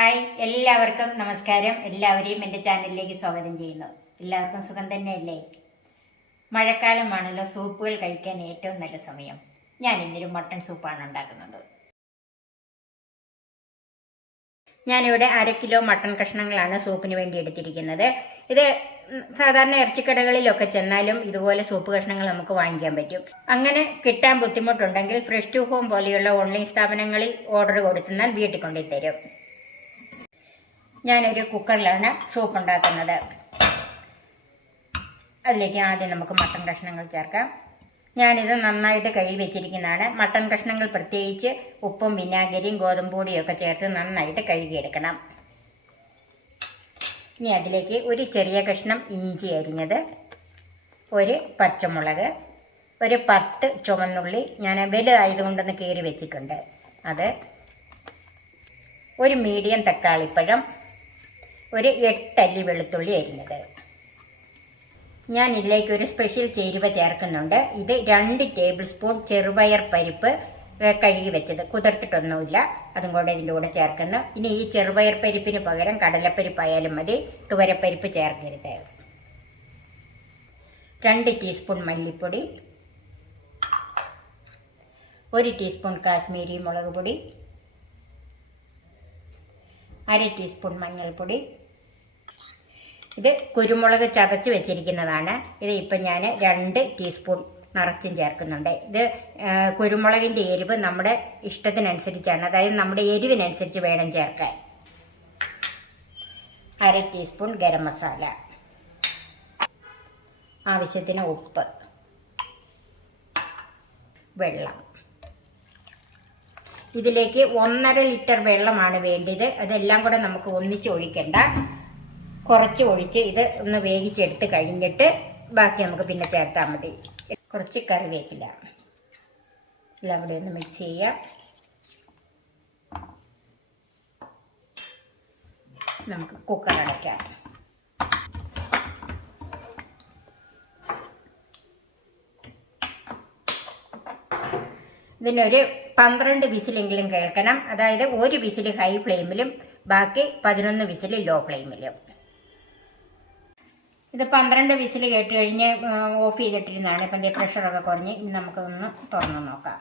Hi, എല്ലാവർക്കും നമസ്കാരം. എല്ലാവരെയും എൻ്റെ ചാനലിലേക്ക് സ്വാഗതം ചെയ്യുന്നു. എല്ലാവർക്കും സുഖം തന്നെയല്ലേ? മഴക്കാലമാണല്ലോ, സൂപ്പുകൾ കഴിക്കാൻ ഏറ്റവും നല്ല സമയം. ഞാൻ ഇന്നൊരു മട്ടൺ സൂപ്പാണ് ഉണ്ടാക്കുന്നത്. ഞാനിവിടെ 1/2 കിലോ മട്ടൺ കഷ്ണങ്ങളാണ് സൂപ്പിന് വേണ്ടി എടുത്തിരിക്കുന്നത്. ഇത് സാധാരണ ഇറച്ചിക്കടകളിലൊക്കെ ചെന്നാലും ഇതുപോലെ സൂപ്പ് കഷ്ണങ്ങൾ നമുക്ക് വാങ്ങിക്കാൻ പറ്റും. അങ്ങനെ കിട്ടാൻ ബുദ്ധിമുട്ടുണ്ടെങ്കിൽ ഫ്രഷ് ടു ഹോം പോലെയുള്ള ഓൺലൈൻ സ്ഥാപനങ്ങളിൽ ഓർഡർ കൊടുത്തെന്നാൽ വീട്ടിൽ കൊണ്ടുതരും. ഞാനൊരു കുക്കറിലാണ് സൂപ്പ് ഉണ്ടാക്കുന്നത്. അതിലേക്ക് ആദ്യം നമുക്ക് മട്ടൺ കഷ്ണങ്ങൾ ചേർക്കാം. ഞാനിത് നന്നായിട്ട് കഴുകി വെച്ചിരിക്കുന്നതാണ്. മട്ടൺ കഷ്ണങ്ങൾ പ്രത്യേകിച്ച് ഉപ്പും വിനാഗിരിയും ഗോതമ്പ് പൊടിയൊക്കെ ചേർത്ത് നന്നായിട്ട് കഴുകിയെടുക്കണം. ഇനി അതിലേക്ക് ഒരു ചെറിയ കഷ്ണം ഇഞ്ചി അരിഞ്ഞത്, ഒരു പച്ചമുളക്, ഒരു 10 ചുവന്നുള്ളി ഞാൻ വലുതായതുകൊണ്ടൊന്ന് കീറി വെച്ചിട്ടുണ്ട്, അത്, ഒരു മീഡിയം തക്കാളിപ്പഴം, ഒരു 8 അല്ലി വെളുത്തുള്ളി അരിഞ്ഞത്. ഞാൻ ഇതിലേക്ക് ഒരു സ്പെഷ്യൽ ചേരുവ ചേർക്കുന്നുണ്ട്. ഇത് 2 ടേബിൾ സ്പൂൺ ചെറുപയർ പരിപ്പ് കഴുകി വെച്ചത്, കുതിർത്തിട്ടൊന്നുമില്ല, അതും കൂടെ ഇതിൻ്റെ കൂടെ ചേർക്കുന്നു. ഇനി ഈ ചെറുപയർ പരിപ്പിന് പകരം കടലപ്പരിപ്പായാലും മതി, തുവരപ്പരിപ്പ് ചേർക്കരുത്. 2 ടീസ്പൂൺ മല്ലിപ്പൊടി, 1 ടീസ്പൂൺ കാശ്മീരി മുളക് പൊടി, 1/2 ടീസ്പൂൺ മഞ്ഞൾപ്പൊടി. ഇത് കുരുമുളക് ചതച്ച് വെച്ചിരിക്കുന്നതാണ്. ഇത് ഇപ്പം ഞാൻ 2 ടീസ്പൂൺ നിറച്ചും ചേർക്കുന്നുണ്ട്. ഇത് കുരുമുളകിൻ്റെ എരിവ് നമ്മുടെ ഇഷ്ടത്തിനനുസരിച്ചാണ്, അതായത് നമ്മുടെ എരിവിനനുസരിച്ച് വേണം ചേർക്കാൻ. 1/2 ടീസ്പൂൺ ഗരം മസാല, ആവശ്യത്തിന് ഉപ്പ്, വെള്ളം. ഇതിലേക്ക് 1.5 ലിറ്റർ വെള്ളമാണ് വേണ്ടത്. അതെല്ലാം കൂടെ നമുക്ക് ഒന്നിച്ച് ഒഴിക്കണ്ട, കുറച്ച് ഒഴിച്ച് ഇത് ഒന്ന് വേവിച്ചെടുത്ത് കഴിഞ്ഞിട്ട് ബാക്കി നമുക്ക് പിന്നെ ചേർത്താൽ മതി. കുറച്ച് കറിവേപ്പില എല്ലാം കൂടെ ഒന്ന് മിക്സ് ചെയ്യാം. നമുക്ക് കുക്കർ അടയ്ക്കാം. ഇതിനൊരു 12 വിസിലെങ്കിലും കേൾക്കണം. അതായത് 1 വിസിൽ ഹൈ ഫ്ലെയിമിലും ബാക്കി 11 വിസിൽ ലോ ഫ്ലെയിമിലും. ഇത് 12 വിസിൽ കേട്ട് കഴിഞ്ഞ് ഓഫ് ചെയ്തിട്ടിരുന്നതാണ്. ഇപ്പം ഇതിൻ്റെ പ്രഷറൊക്കെ കുറഞ്ഞ് ഇനി നമുക്കൊന്ന് തുറന്ന് നോക്കാം.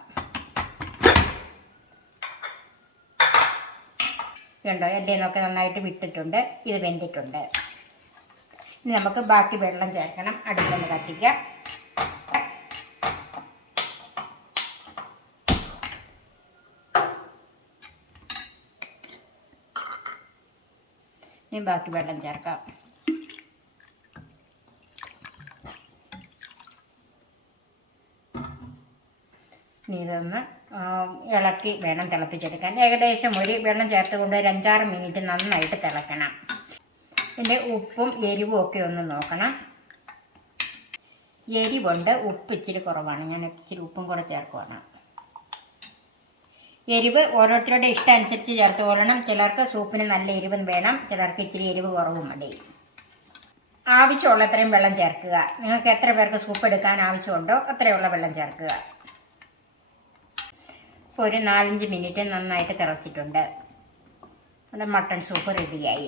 കണ്ടോ, എൻ്റെ നിന്നൊക്കെ നന്നായിട്ട് വിട്ടിട്ടുണ്ട്. ഇത് വെന്തിട്ടുണ്ട്. ഇനി നമുക്ക് ബാക്കി വെള്ളം ചേർക്കണം. അടുപ്പൊന്ന് കത്തിക്കാം. ഇനി ബാക്കി വെള്ളം ചേർക്കാം. ഇതൊന്ന് ഇളക്കി വേണം തിളപ്പിച്ചെടുക്കാൻ. ഏകദേശം ഒരു വെള്ളം ചേർത്തുകൊണ്ട് ഒരു 5-6 മിനിറ്റ് നന്നായിട്ട് തിളക്കണം. ഇതിൻ്റെ ഉപ്പും എരിവും ഒക്കെ ഒന്ന് നോക്കണം. എരിവുണ്ട്, ഉപ്പ് ഇച്ചിരി കുറവാണ്. ഞാൻ ഇച്ചിരി ഉപ്പും കൂടെ ചേർക്കുവാണ്. എരിവ് ഓരോരുത്തരുടെ ഇഷ്ടം അനുസരിച്ച് ചേർത്ത് കൊള്ളണം. ചിലർക്ക് സൂപ്പിന് നല്ല എരിവ് വേണം, ചിലർക്ക് ഇച്ചിരി എരിവ് കുറവും മതി. ആവശ്യമുള്ളത്രയും വെള്ളം ചേർക്കുക. നിങ്ങൾക്ക് എത്ര പേർക്ക് സൂപ്പ് എടുക്കാൻ ആവശ്യമുണ്ടോ അത്രയുള്ള വെള്ളം ചേർക്കുക. ഇപ്പോൾ ഒരു 4-5 മിനിറ്റ് നന്നായിട്ട് തിളച്ചിട്ടുണ്ട്. നമ്മുടെ മട്ടൺ സൂപ്പ് റെഡിയായി.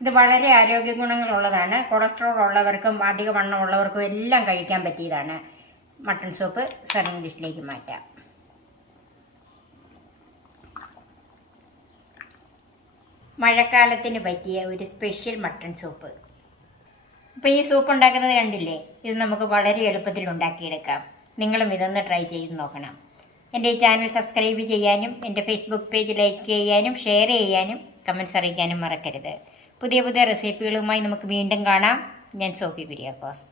ഇത് വളരെ ആരോഗ്യ ഗുണങ്ങളുള്ളതാണ്. കൊളസ്ട്രോൾ ഉള്ളവർക്കും അധിക വണ്ണമുള്ളവർക്കും എല്ലാം കഴിക്കാൻ പറ്റിയതാണ്. മട്ടൺ സൂപ്പ് സർവിംഗ് ഡിഷിലേക്ക് മാറ്റാം. മഴക്കാലത്തിന് പറ്റിയ ഒരു സ്പെഷ്യൽ മട്ടൺ സൂപ്പ്. അപ്പോൾ ഈ സൂപ്പ് ഉണ്ടാക്കുന്നത് കണ്ടില്ലേ? ഇത് നമുക്ക് വളരെ എളുപ്പത്തിൽ ഉണ്ടാക്കിയെടുക്കാം. നിങ്ങളും ഇതൊന്ന് ട്രൈ ചെയ്ത് നോക്കണം. എൻ്റെ ഈ ചാനൽ സബ്സ്ക്രൈബ് ചെയ്യാനും എൻ്റെ ഫേസ്ബുക്ക് പേജ് ലൈക്ക് ചെയ്യാനും ഷെയർ ചെയ്യാനും കമൻറ്റ്സ് അറിയിക്കാനും മറക്കരുത്. പുതിയ പുതിയ റെസിപ്പികളുമായി നമുക്ക് വീണ്ടും കാണാം. ഞാൻ സോഫി കുര്യാക്കോസ്.